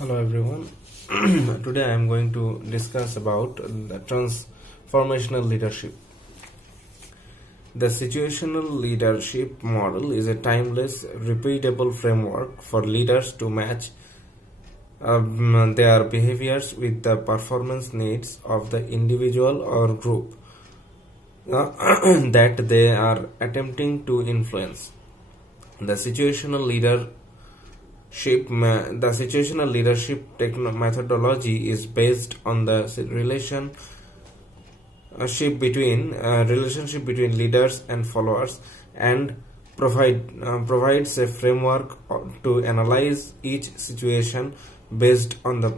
Hello everyone. Today I am going to discuss about the transformational leadership. The situational leadership model is a timeless, repeatable framework for leaders to match their behaviors with the performance needs of the individual or group that they are attempting to influence. The situational leadership methodology is based on the relationship between leaders and followers and provides a framework to analyze each situation based on the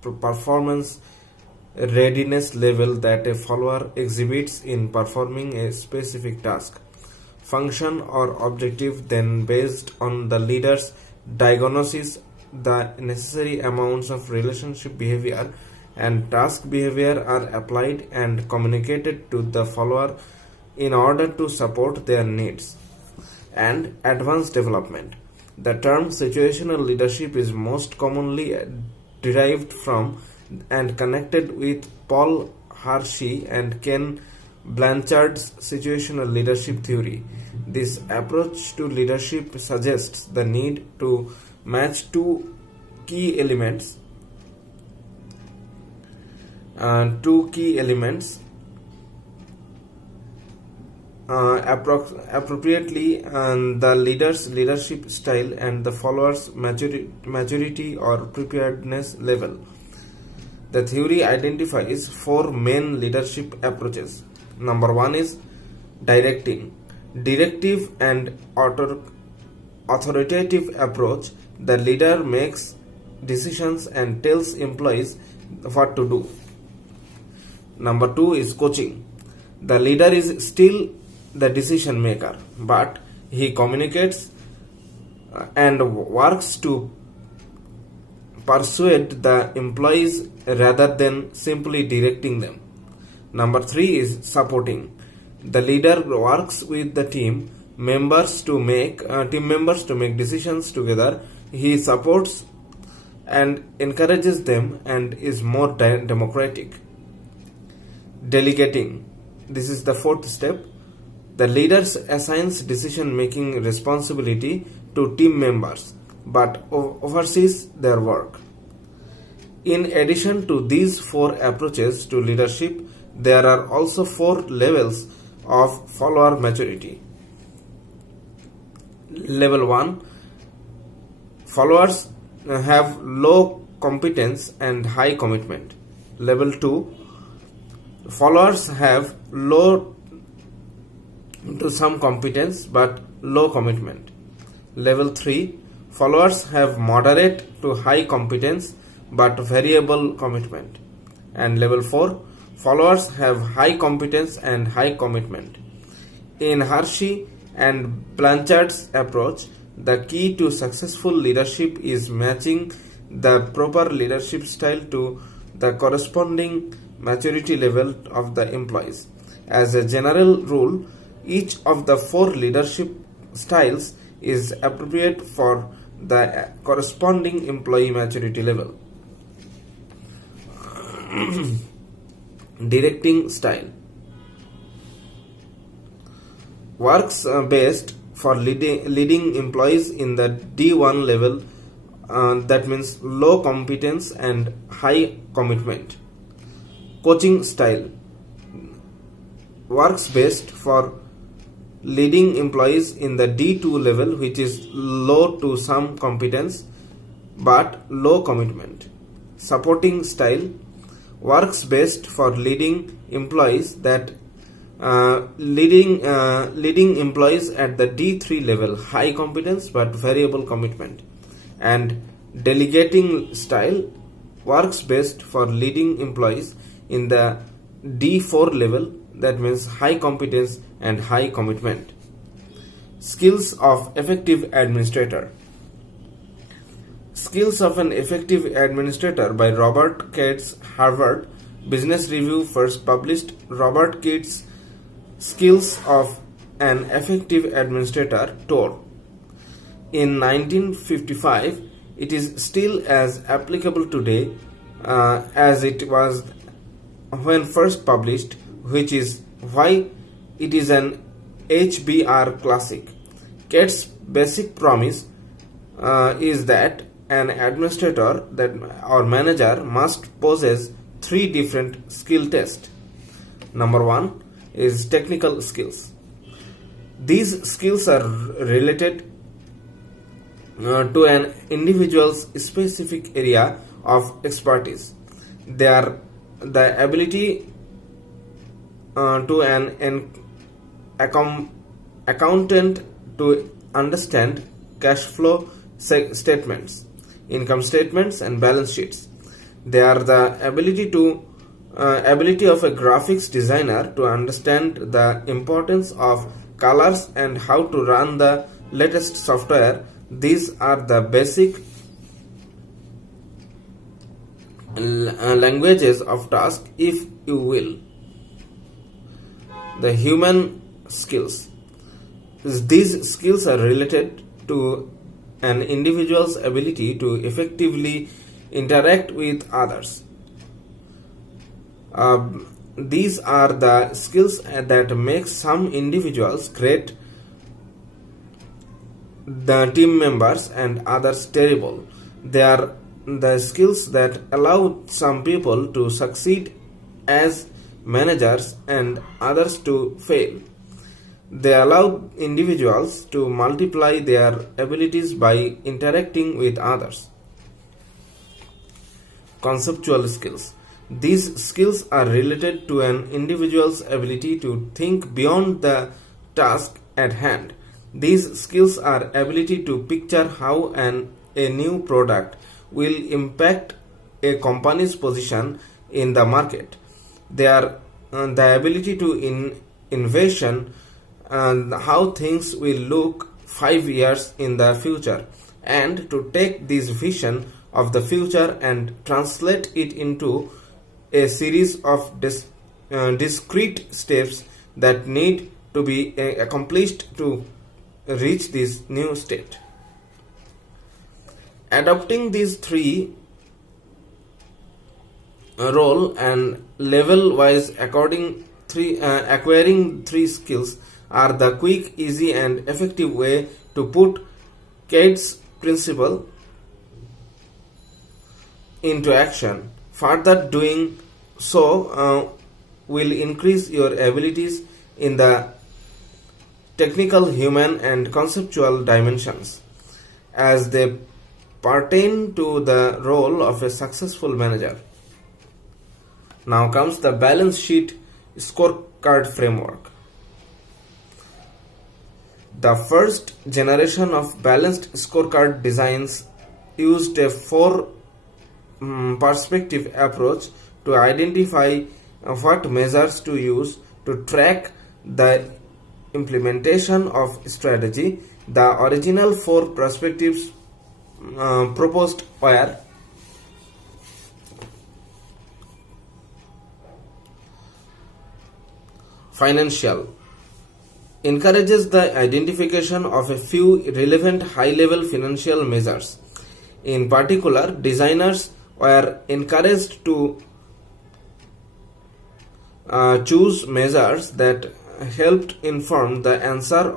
performance readiness level that a follower exhibits in performing a specific task, function, or objective. Then, based on the leader's diagnosis, the necessary amounts of relationship behavior and task behavior are applied and communicated to the follower in order to support their needs and advance development. The term situational leadership is most commonly derived from and connected with Paul Hershey and Ken Blanchard's situational leadership theory. This approach to leadership suggests the need to match two key elements appropriately, the leader's leadership style and the follower's maturity or preparedness level. The theory identifies four main leadership approaches. Number one is directive and authoritative approach. The leader makes decisions and tells employees what to do. Number two is coaching. The leader is still the decision maker, but he communicates and works to persuade the employees rather than simply directing them. Number three is supporting. The leader works with the team members to make decisions together. He supports and encourages them and is more democratic. Delegating. This is the fourth step. The leader assigns decision-making responsibility to team members but oversees their work. In addition to these four approaches to leadership, there are also four levels of follower maturity. Level 1. Followers have low competence and high commitment. Level 2. Followers have low to some competence but low commitment. Level 3. Followers have moderate to high competence but variable commitment. And level 4. Followers have high competence and high commitment. In Hershey and Blanchard's approach, the key to successful leadership is matching the proper leadership style to the corresponding maturity level of the employees. As a general rule, each of the four leadership styles is appropriate for the corresponding employee maturity level. Directing style works best for leading employees in the D1 level, that means low competence and high commitment. Coaching style works best for leading employees in the D2 level, which is low to some competence but low commitment. Supporting style works best for leading employees leading employees at the D3 level, high competence but variable commitment. And delegating style works best for leading employees in the D4 level, that means high competence and high commitment. Skills of effective administrator. Skills of an Effective Administrator by Robert Cates, Harvard Business Review first published. Robert Cates' Skills of an Effective Administrator tour. In 1955, it is still as applicable today as it was when first published, which is why it is an HBR classic. CAT's basic promise is that an administrator or manager must possess three different skill tests. Number one is technical skills. These skills are related to an individual's specific area of expertise. They are the ability to an accountant to understand cash flow statements, income statements, and balance sheets. They are the ability of a graphics designer to understand the importance of colors and how to run the latest software. These are the basic languages of task, if you will. The human skills. These skills are related to an individual's ability to effectively interact with others. These are the skills that make some individuals great, the team members, and others terrible. They are the skills that allow some people to succeed as managers and others to fail. They allow individuals to multiply their abilities by interacting with others. Conceptual skills. These skills are related to an individual's ability to think beyond the task at hand. These skills are ability to picture how a new product will impact a company's position in the market. They are the ability to envision how things will look 5 years in the future, and to take this vision of the future and translate it into a series of discrete steps that need to be accomplished to reach this new state. Adopting these three role and level wise acquiring three skills are the quick, easy, and effective way to put CAT's principle into action. Further doing so will increase your abilities in the technical, human, and conceptual dimensions as they pertain to the role of a successful manager. Now comes the balance sheet scorecard framework. The first generation of balanced scorecard designs used a four perspective approach to identify what measures to use to track the implementation of strategy. The original four perspectives proposed were financial, encourages the identification of a few relevant high-level financial measures. In particular, designers were encouraged to choose measures that helped inform the answer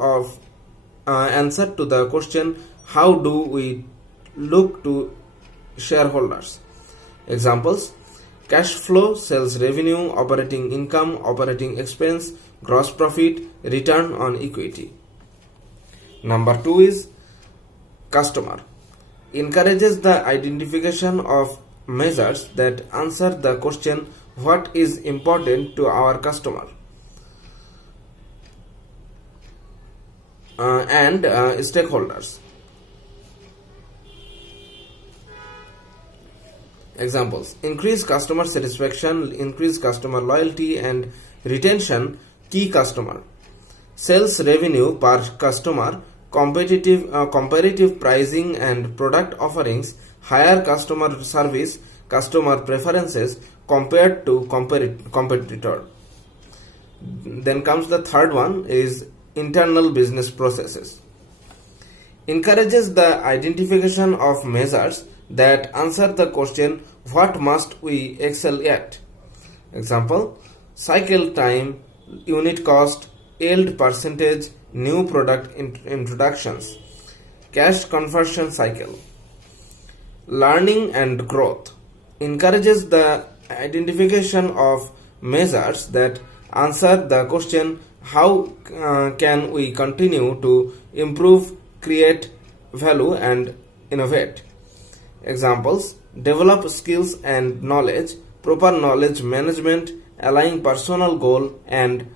to the question, how do we look to shareholders? Examples: cash flow, sales revenue, operating income, operating expense, gross profit, return on equity. Number 2 is customer. Encourages the identification of measures that answer the question, what is important to our customer, and stakeholders. Examples: increase customer satisfaction, increase customer loyalty and retention, key customer, sales revenue per customer, comparative pricing and product offerings, higher customer service, customer preferences compared to competitor. Then comes the third one is internal business processes. encourages the identification of measures that answer the question, what must we excel at? Example, cycle time, unit cost, yield percentage, new product introductions. Cash conversion cycle. Learning and growth encourages the identification of measures that answer the question, how can we continue to improve, create value and innovate. Examples, develop skills and knowledge, proper knowledge management, align personal goal and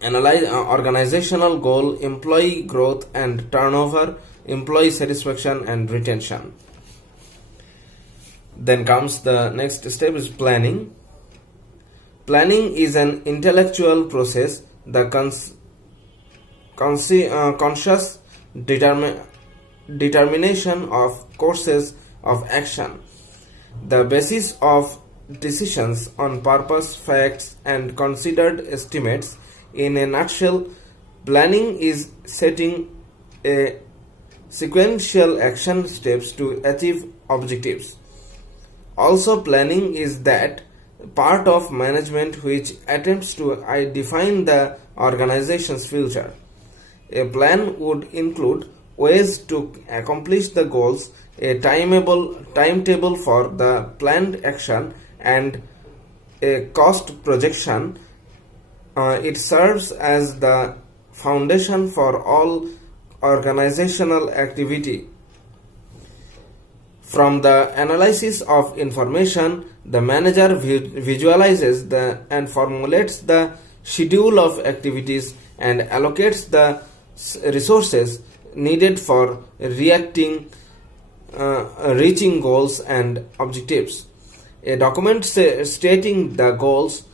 analyze organizational goal, employee growth and turnover, employee satisfaction and retention. Then comes the next step is planning. Planning is an intellectual process, the conscious determination of courses of action, the basis of decisions on purpose, facts and considered estimates. In a nutshell, planning is setting a sequential action steps to achieve objectives. Also, planning is that part of management which attempts to define the organization's future. A plan would include ways to accomplish the goals, a timetable for the planned action, and a cost projection. It serves as the foundation for all organizational activity. From the analysis of information, the manager visualizes and formulates the schedule of activities and allocates the resources needed for reaching goals and objectives. A document stating the goals,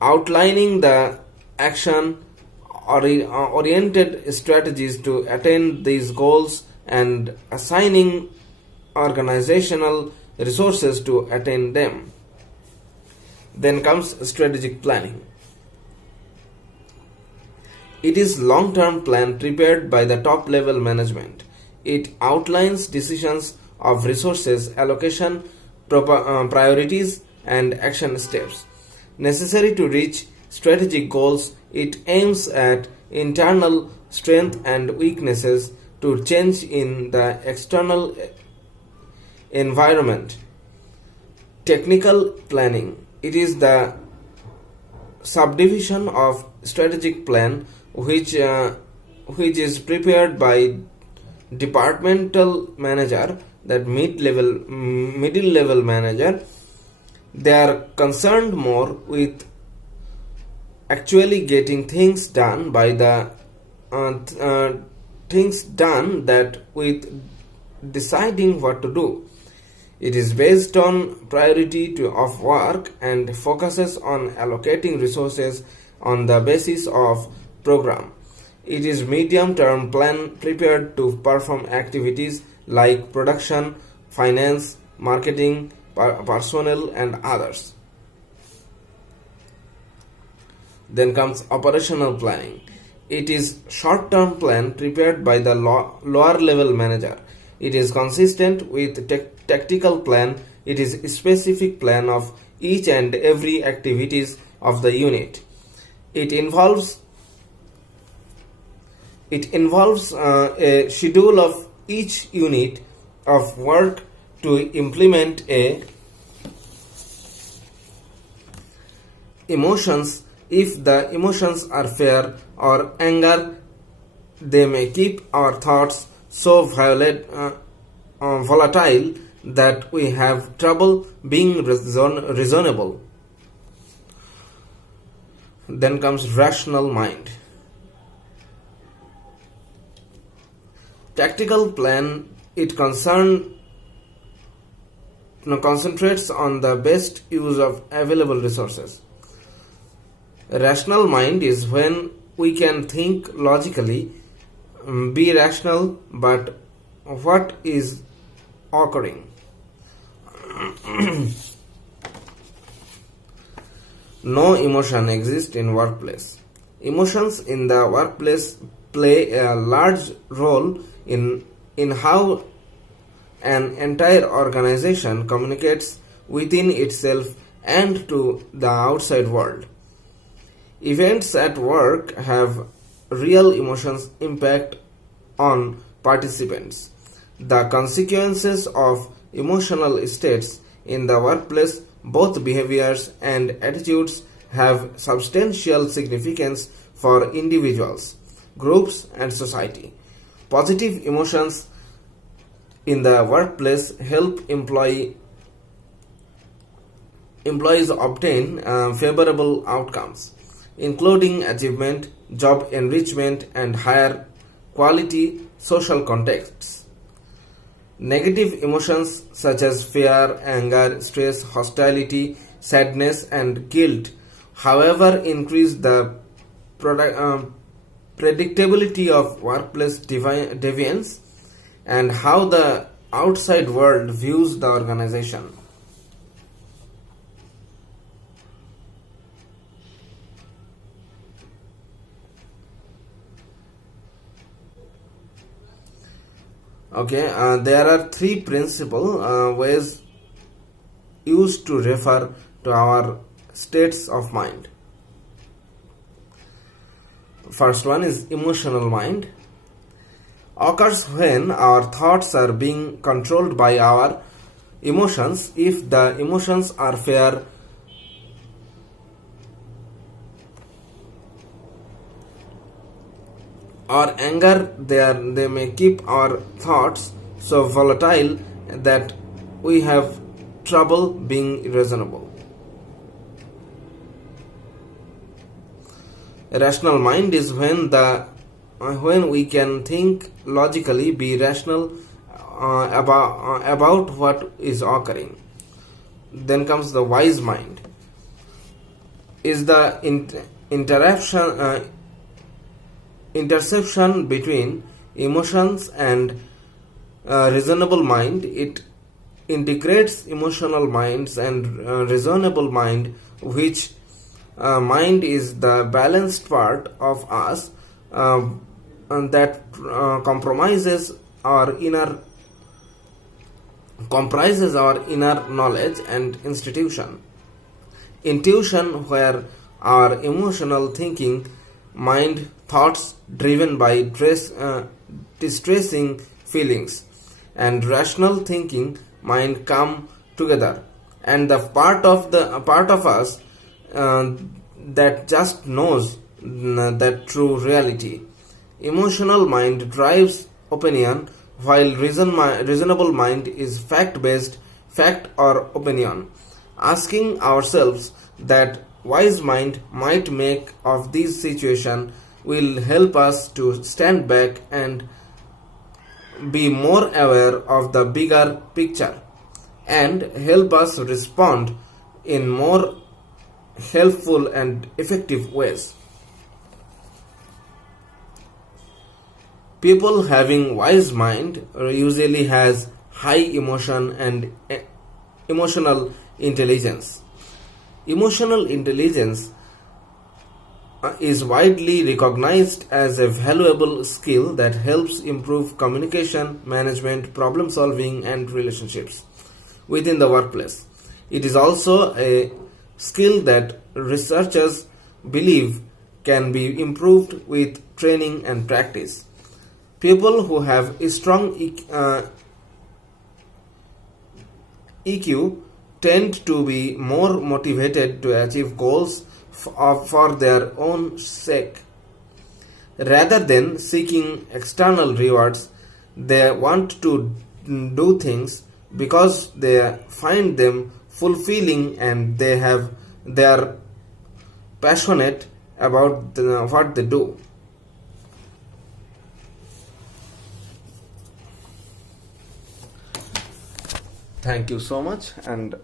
outlining the action oriented strategies to attain these goals and assigning organizational resources to attain them. Then comes strategic planning. It is long-term plan prepared by the top-level management. It outlines decisions of resources allocation, priorities and action steps necessary to reach strategic goals. It aims at internal strengths and weaknesses to change in the external environment. Technical planning. It is the subdivision of strategic plan which is prepared by departmental manager, that middle level manager. They are concerned more with actually getting things done by the things done that with deciding what to do. It is based on priority of work and focuses on allocating resources on the basis of program. It is medium-term plan prepared to perform activities like production, finance, marketing, personnel and others. Then comes operational planning. It is short-term plan prepared by the lower level manager. It is consistent with tactical plan. It is a specific plan of each and every activities of the unit. It involves a schedule of each unit of work to implement a emotions. If the emotions are fear or anger, they may keep our thoughts so volatile that we have trouble being reasonable. Then comes rational mind. Tactical plan, it concentrates on the best use of available resources. A rational mind is when we can think logically, be rational, but what is occurring. No emotion exists in workplace. Emotions in the workplace play a large role in how an entire organization communicates within itself and to the outside world. Events at work have real emotions impact on participants. The consequences of emotional states in the workplace, both behaviors and attitudes, have substantial significance for individuals, groups, and society. Positive emotions in the workplace help employees obtain favorable outcomes, including achievement, job enrichment, and higher quality social contexts. Negative emotions such as fear, anger, stress, hostility, sadness, and guilt, however, increase the predictability of workplace deviance and how the outside world views the organization. Okay, there are three principal ways used to refer to our states of mind. First one is emotional mind. Occurs when our thoughts are being controlled by our emotions. If the emotions are fear, or anger, they may keep our thoughts so volatile that we have trouble being reasonable. A rational mind is when we can think logically, be rational about what is occurring. Then comes the wise mind. Is the intersection between emotions and reasonable mind. It integrates emotional minds and reasonable mind, which mind is the balanced part of us and that comprises our inner knowledge and intuition, where our emotional thinking mind, thoughts driven by distressing feelings, and rational thinking mind come together, and the part of us that just knows that true reality. Emotional mind drives opinion, while reasonable mind is fact-based, fact or opinion. Asking ourselves that wise mind might make of this situation will help us to stand back and be more aware of the bigger picture and help us respond in more helpful and effective ways. People having wise mind usually has high emotional intelligence. Emotional intelligence is widely recognized as a valuable skill that helps improve communication, management, problem solving, and relationships within the workplace. It is also a skill that researchers believe can be improved with training and practice. People who have a strong EQ tend to be more motivated to achieve goals for their own sake. Rather than seeking external rewards, they want to do things because they find them fulfilling and they are passionate about what they do. Thank you so much and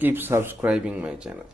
keep subscribing my channel.